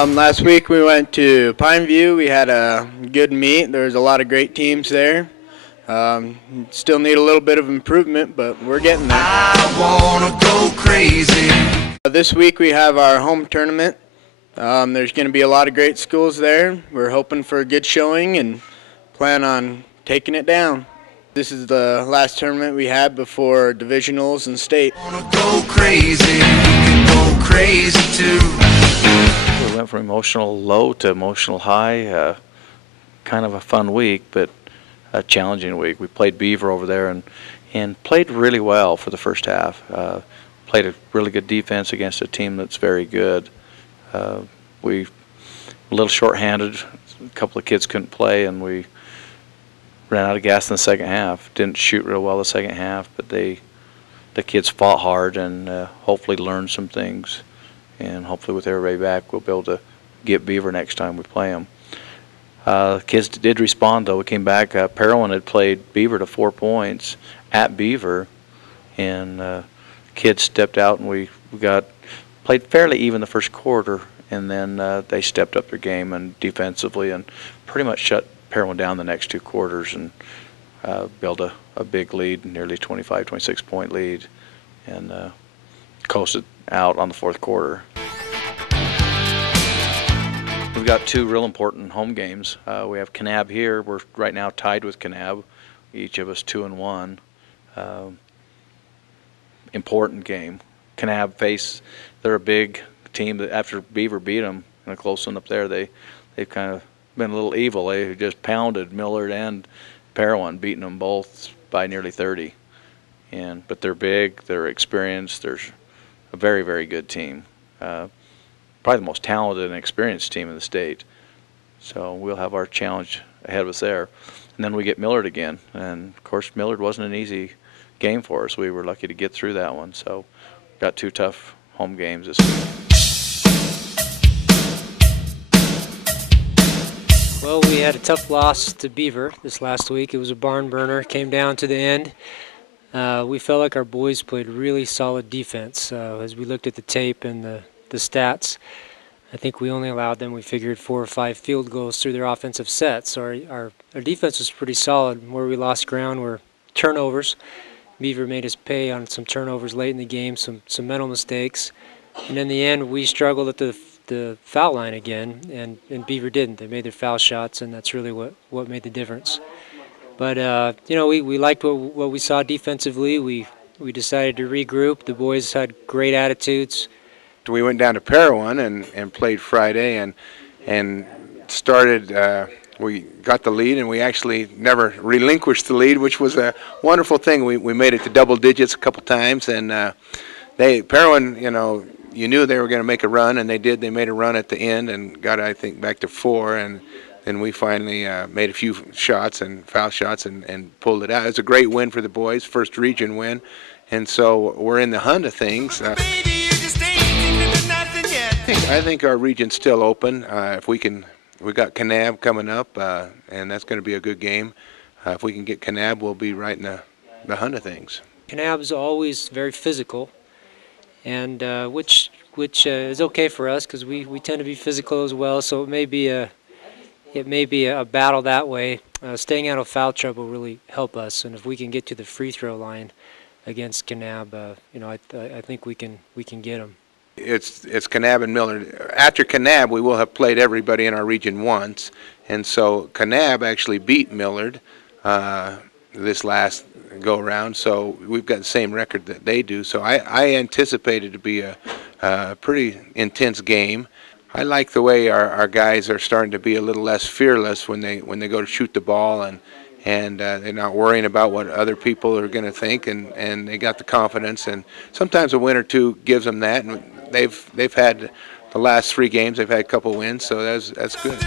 Last week we went to Pineview. We had a good meet. There was a lot of great teams there. Still need a little bit of improvement, but we're getting there. I wanna go crazy. This week we have our home tournament. There's going to be a lot of great schools there. We're hoping for a good showing and plan on taking it down. This is the last tournament we had before divisionals and state. Wanna go crazy, you can go crazy too. We went from emotional low to emotional high. Kind of a fun week, but a challenging week. We played Beaver over there and played really well for the first half. Played a really good defense against a team that's very good. We were a little short-handed. A couple of kids couldn't play, and we ran out of gas in the second half. Didn't shoot real well the second half, but the kids fought hard and hopefully learned some things. And hopefully with everybody back, we'll be able to get Beaver next time we play them. Kids did respond, though. We came back. Parowan had played Beaver to 4 points at Beaver, and kids stepped out, and we played fairly even the first quarter, and then they stepped up their game and defensively and pretty much shut Parowan down the next 2 quarters and built a big lead, nearly 25, 26-point lead, and coasted out on the fourth quarter. We've got 2 real important home games. We have Kanab here. We're right now tied with Kanab, each of us 2-1. Important game. Kanab they're a big team that after Beaver beat them in a close one up there, they've kind of been a little evil. They just pounded Millard and Parowan, beating them both by nearly 30. But they're big, they're experienced, they're a very, very good team. Probably the most talented and experienced team in the state. So we'll have our challenge ahead of us there. And then we get Millard again. And, of course, Millard wasn't an easy game for us. We were lucky to get through that one. So got 2 tough home games this week. Well, we had a tough loss to Beaver this last week. It was a barn burner. Came down to the end. We felt like our boys played really solid defense. As we looked at the tape and the stats, I think we only allowed them, we figured, 4 or 5 field goals through their offensive sets. So our defense was pretty solid. Where we lost ground were turnovers. Beaver made us pay on some turnovers late in the game, some mental mistakes. And in the end, we struggled at the foul line again, and Beaver didn't. They made their foul shots, and that's really what made the difference. But, we liked what we saw defensively. We decided to regroup. The boys had great attitudes. We went down to Parowan and played Friday and started, we got the lead, and we actually never relinquished the lead, which was a wonderful thing. We made it to double digits a couple times, and Parowan, you knew they were going to make a run, and they did. They made a run at the end and got, I think, back to 4, and then we finally made a few shots and foul shots and pulled it out. It was a great win for the boys, first region win, and so we're in the hunt of things. I think our region's still open. We got Kanab coming up, and that's going to be a good game. If we can get Kanab, we'll be right in the hunt of things. Kanab's always very physical, and which is okay for us because we tend to be physical as well. So it may be a battle that way. Staying out of foul trouble really help us, and if we can get to the free throw line against Kanab, I think we can get them. It's Kanab and Millard. After Kanab, we will have played everybody in our region once, and so Kanab actually beat Millard this last go-around, so we've got the same record that they do. So I anticipate it to be a pretty intense game. I like the way our guys are starting to be a little less fearless when they go to shoot the ball, and they're not worrying about what other people are going to think, and they got the confidence. And sometimes a win or two gives them that, and they've had the last 3 games, they've had a couple wins, so that's good.